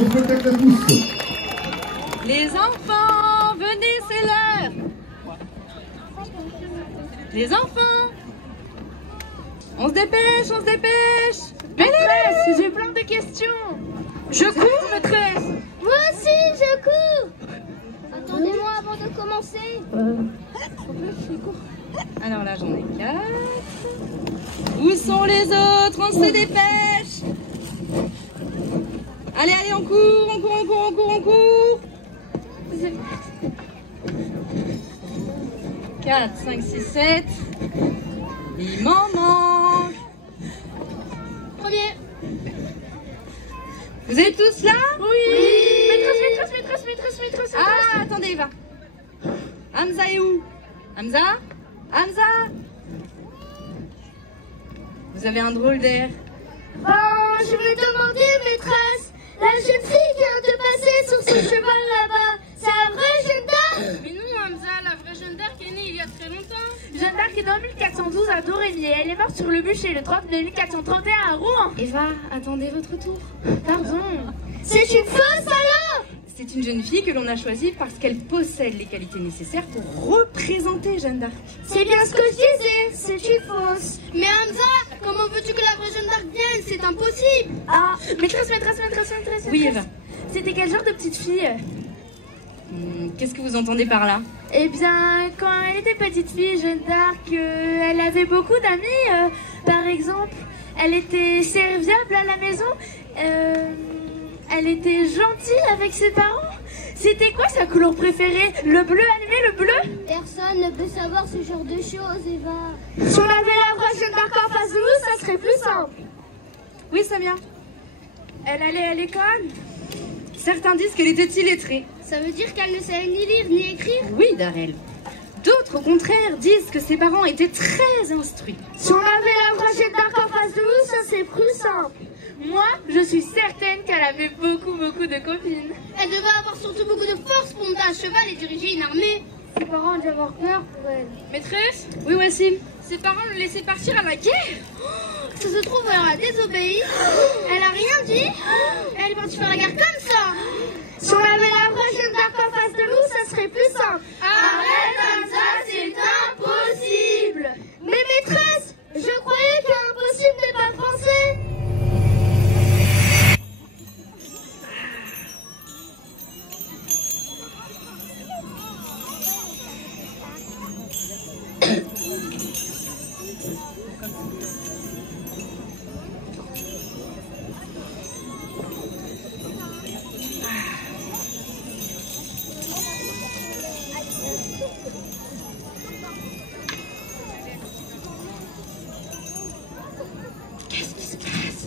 Bon spectacle à tous. Les enfants, venez, c'est l'heure. Les enfants, on se dépêche, on se dépêche. Maîtresse, j'ai plein de questions. Je cours, maîtresse. Moi aussi, je cours. Attendez-moi avant de commencer. Alors là, j'en ai 4. Où sont les autres? On se dépêche. Allez, allez, on court, on court, on court, on court, on court. 4, 5, 6, 7. Il m'en manque. Premier. Vous êtes tous là? Oui. Maîtresse. Ah, attendez, va. Hamza est où? Hamza? Hamza? Vous avez un drôle d'air. Je vais demander, maîtresse. La jeune fille vient de passer sur ce cheval là-bas. C'est un vrai Jeanne d'Arc? Mais non, Hamza, la vraie Jeanne d'Arc est née il y a très longtemps. Jeanne d'Arc est dans 1412 à Domremy et elle est morte sur le bûcher le 30 mai 1431 à Rouen. Eva, attendez votre tour. Pardon. C'est une fausse alors? C'est une jeune fille que l'on a choisie parce qu'elle possède les qualités nécessaires pour représenter Jeanne d'Arc. C'est bien ce que je disais, c'est une fausse. Mais Hamza, comment veux-tu que la vraie Jeanne d'Arc vienne? C'est impossible. Ah, maîtresse. Oui, Eva. C'était quel genre de petite fille? Qu'est-ce que vous entendez par là? Eh bien, quand elle était petite fille, Jeanne d'Arc, elle avait beaucoup d'amis. Par exemple, elle était serviable à la maison. Elle était gentille avec ses parents. C'était quoi sa couleur préférée? Le bleu allumé, le bleu? Personne ne peut savoir ce genre de choses, Eva. Si on avait la vraie Jeanne d'Arc en face de nous, ça serait plus simple. Oui, Samia. Elle allait à l'école? Certains disent qu'elle était illettrée. Ça veut dire qu'elle ne savait ni lire ni écrire? Oui, Darel. D'autres, au contraire, disent que ses parents étaient très instruits. Si on avait la vraie Jeanne d'Arc en face de nous, ça serait plus simple. Moi, je suis certaine qu'elle avait beaucoup de copines. Elle devait avoir surtout beaucoup de force pour monter à cheval et diriger une armée. Ses parents ont dû avoir peur pour elle. Maîtresse, Oui, Wassim. ses parents l'ont laissé partir à la guerre. Ça se trouve, elle a désobéi. Elle a rien dit. Elle est partie faire la guerre comme ça. Si on avait la vraie Jeanne d'Arc en face de nous, ça serait plus simple. Arrête, Hamza, c'est impossible. Mais maîtresse, je croyais qu'impossible n'est pas français. Qu'est-ce qui se passe?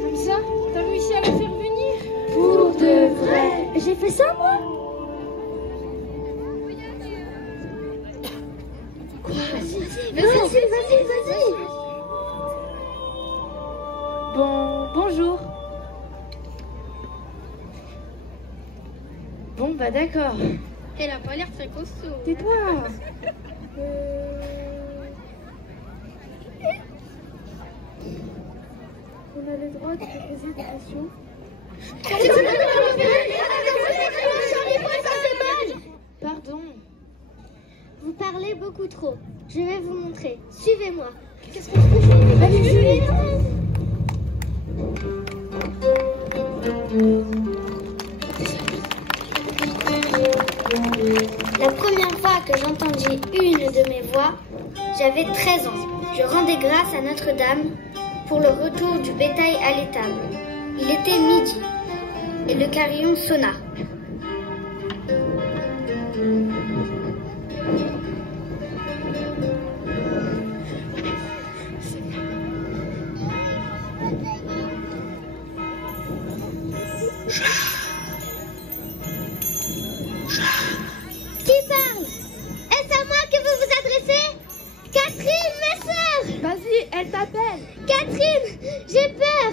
Hamza, t'as réussi à la faire venir? Pour de vrai. J'ai fait ça, moi? Quoi? Vas-y. Bonjour. Bon, bah d'accord. Elle a pas l'air très costaud. Tais-toi. On a le droit de te poser des questions. Pardon. Vous parlez beaucoup trop. Je vais vous montrer. Suivez-moi. Qu'est-ce qu'on se fait? Allez, Julie. La première fois que j'entendis une de mes voix, j'avais 13 ans. Je rendais grâce à Notre-Dame pour le retour du bétail à l'étable. Il était midi et le carillon sonna. Qui parle? Est-ce à moi que vous vous adressez? Catherine, ma sœur! Vas-y, elle t'appelle. Catherine, j'ai peur!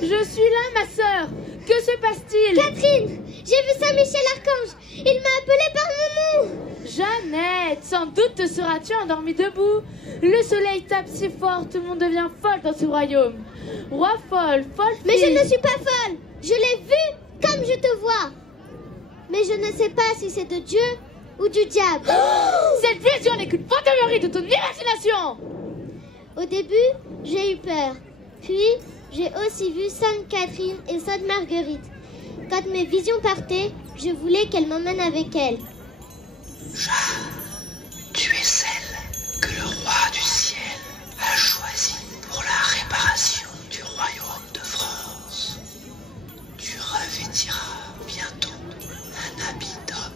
Je suis là, ma sœur. Que se passe-t-il? Catherine, j'ai vu Saint-Michel-Archange. Il m'a appelé par mon nom. Jeannette, sans doute te seras-tu endormie debout. Le soleil tape si fort, tout le monde devient folle dans ce royaume. Roi folle, folle Mais fille. je ne suis pas folle. Je l'ai vu comme je te vois. Mais je ne sais pas si c'est de Dieu ou du diable. Cette vision n'est qu'une fantasmerie de ton imagination. Au début, j'ai eu peur. Puis, j'ai aussi vu Sainte Catherine et Sainte Marguerite. Quand mes visions partaient, je voulais qu'elle m'emmène avec elle. Jeanne, tu es celle que le roi du ciel a choisie pour la réparation du royaume de France. Tu revêtiras bientôt un habit d'homme.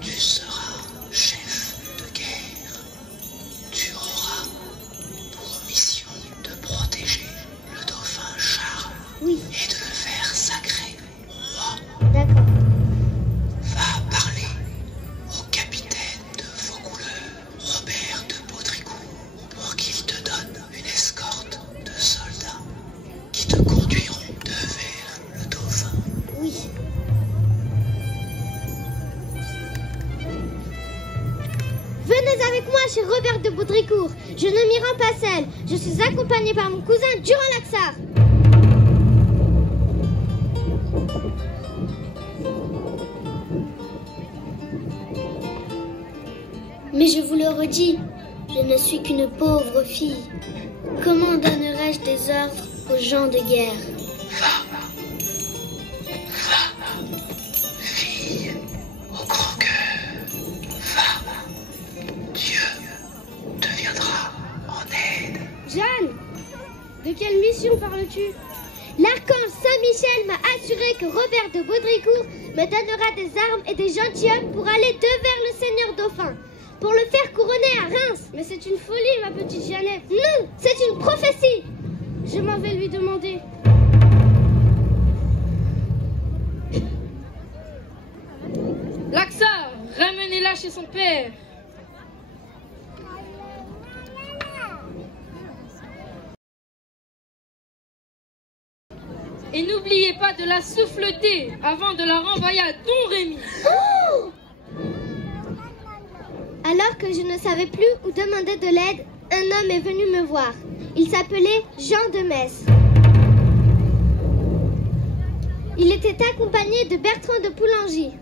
Tu seras chef de guerre. Tu auras pour mission de protéger le dauphin Charles Oui, et de le faire sacré roi. d'accord. Va parler au capitaine de Vaucouleurs, Robert de Baudricourt, pour qu'il te donne une escorte de soldats qui te conduiront devers le dauphin. Oui. Venez avec moi chez Robert de Baudricourt. Je ne m'y rends pas seule. Je suis accompagnée par mon cousin Durand-Laxart. Mais je vous le redis, je ne suis qu'une pauvre fille. Comment donnerais-je des ordres aux gens de guerre? Fille au grand cœur, va, Dieu te viendra en aide. Jeanne, de quelle mission parles-tu? L'archange Saint-Michel m'a assuré que Robert de Baudricourt me donnera des armes et des gentilshommes pour aller devers le Seigneur Dauphin, pour le faire couronner à Reims. Mais c'est une folie, ma petite Jeannette. Non, c'est une prophétie. Je m'en vais lui demander. Laxart, ramenez-la chez son père. Et n'oubliez pas de la souffleter avant de la renvoyer à Don Rémy. Alors que je ne savais plus où demander de l'aide, un homme est venu me voir. Il s'appelait Jean de Metz. Il était accompagné de Bertrand de Poulengy.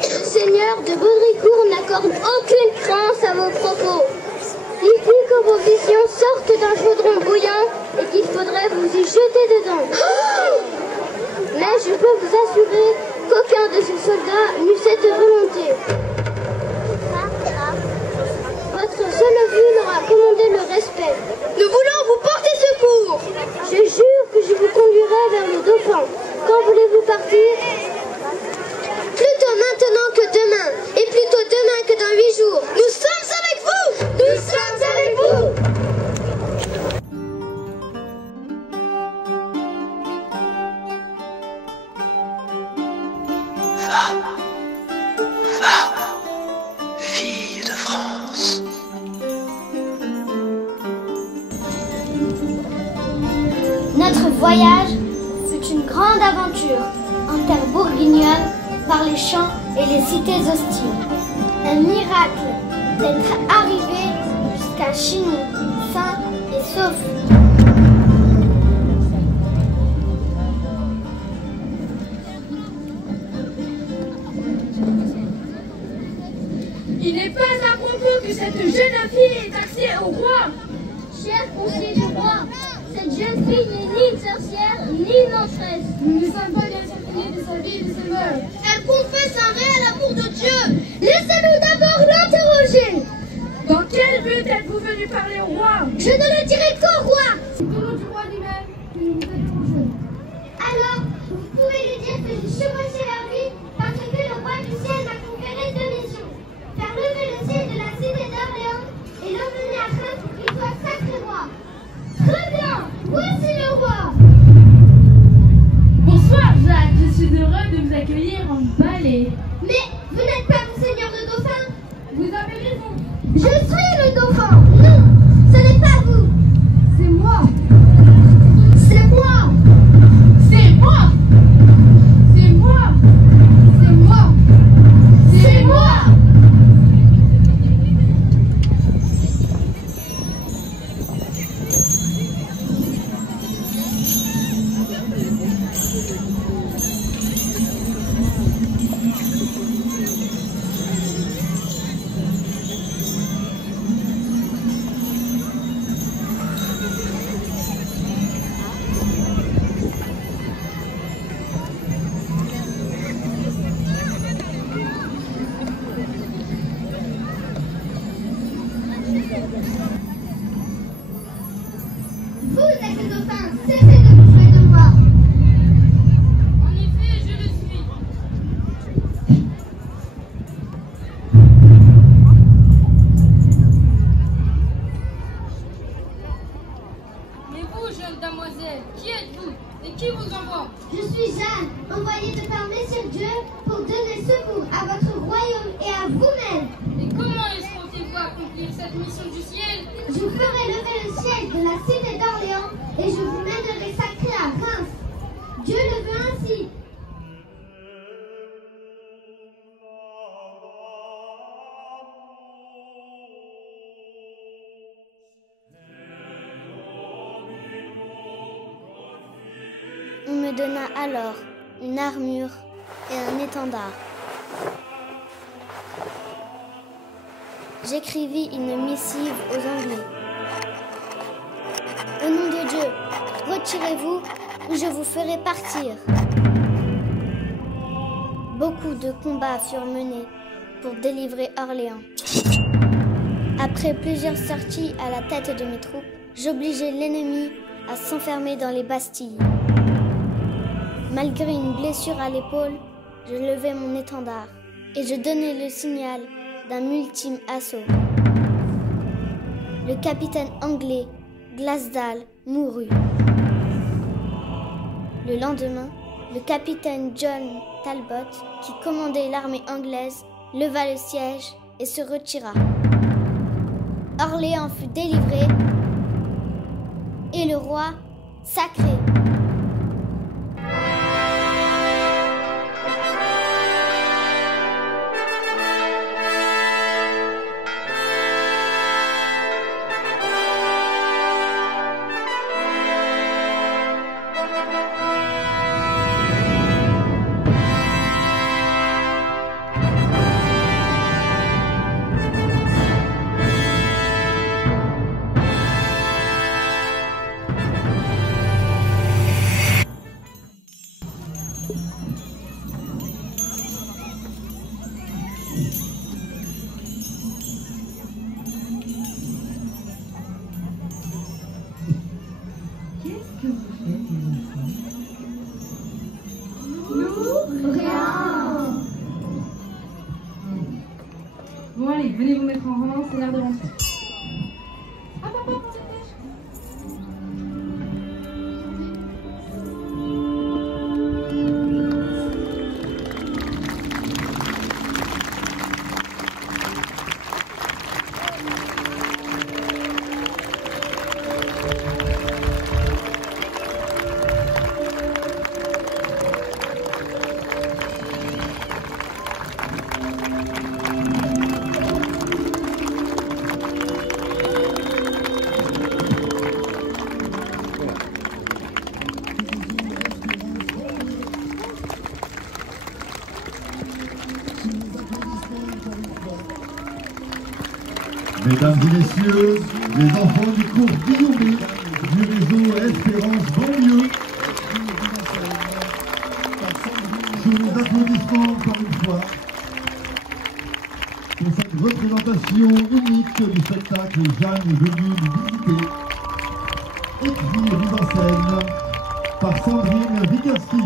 Seigneur de Baudricourt n'accorde aucune crainte à vos propos. Il dit que vos visions sortent d'un chaudron bouillant et qu'il faudrait vous y jeter dedans. Mais je peux vous assurer qu'aucun de ces soldats n'eut cette volonté. Votre seule vue leur a commandé le respect. Nous voulons vous porter secours. Je jure que je vous conduirai vers le dauphin. Quand voulez-vous partir? Plutôt maintenant que demain, et plutôt demain que dans 8 jours. Nous sommes avec vous. Nous sommes avec vous. Va, fille de France. Notre voyage fut une grande aventure en terre bourguignonne, par les champs et les cités hostiles. Un miracle d'être arrivé jusqu'à Chinon, sain et sauf. Il n'est pas à propos que cette jeune fille est taxée au roi. cher concierge roi, cette jeune fille n'est ni une sorcière, ni une enchanteresse. Nous ne sommes pas bien surpris de sa vie et de ses mœurs. Elle confesse un réel amour de Dieu. Laissez-nous d'abord l'interroger. Dans quel but êtes-vous venu parler au roi? Je ne le dirai qu'au roi. C'est au nom du roi lui-même que nous vous interrogeons. Alors, vous pouvez lui dire que j'ai chevauché leur vie parce que le roi du ciel m'a conféré 2 missions. Faire lever le ciel de la cité d'Orléans et l'emmener à Reims pour qu'il soit sacré roi. Très bien, voici le roi. Bonsoir Jacques, je suis heureux de vous accueillir en palais. Mais vous n'êtes pas Monseigneur le Dauphin? Vous avez raison. Je suis le Dauphin. Non, ce n'est pas vous. C'est moi. C'est moi. C'est moi. C'est moi. C'est moi. C'est moi. Vous êtes le Dauphin. Cessez de vous jouer de moi. En effet, je le suis. Mais vous, jeune demoiselle, qui êtes-vous et qui vous envoie? Je suis Jeanne, envoyée de par Messieurs Dieu pour donner secours à votre royaume et à vous-même. Et comment espérez-vous accomplir cette mission du ciel? Je ferai lever le ciel de la cité d'Orléans et je vous mènerai sacré à Reims. Dieu le veut ainsi. On me donna alors une armure et un étendard. J'écrivis une missive aux Anglais. Au nom de Dieu, retirez-vous ou je vous ferai partir. Beaucoup de combats furent menés pour délivrer Orléans. Après plusieurs sorties à la tête de mes troupes, j'obligeai l'ennemi à s'enfermer dans les bastilles. Malgré une blessure à l'épaule, je levai mon étendard et je donnai le signal d'un ultime assaut. Le capitaine anglais Glasdale mourut. Le lendemain, le capitaine John Talbot, qui commandait l'armée anglaise, leva le siège et se retira. Orléans fut délivré et le roi sacré. Bon allez, venez vous mettre en rang, c'est l'heure de rentrer. Mesdames et messieurs, Les enfants du cours Guillaume du réseau Espérance Banlieue. Sous les applaudissements encore une fois pour cette représentation unique du spectacle Jeanne est venue nous visiter, écrit et mise en scène par Sandrine Wigarski.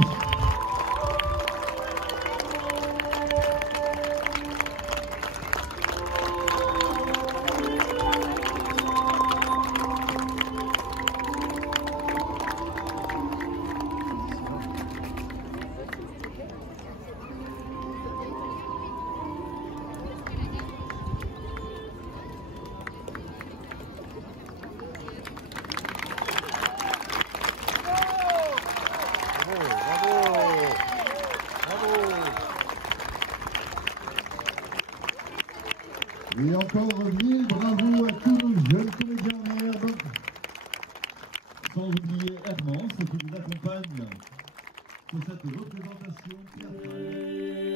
Et encore mille bravo à tous nos jeunes comédiens en herbe, sans oublier Hermance qui nous accompagne pour cette représentation théâtrale.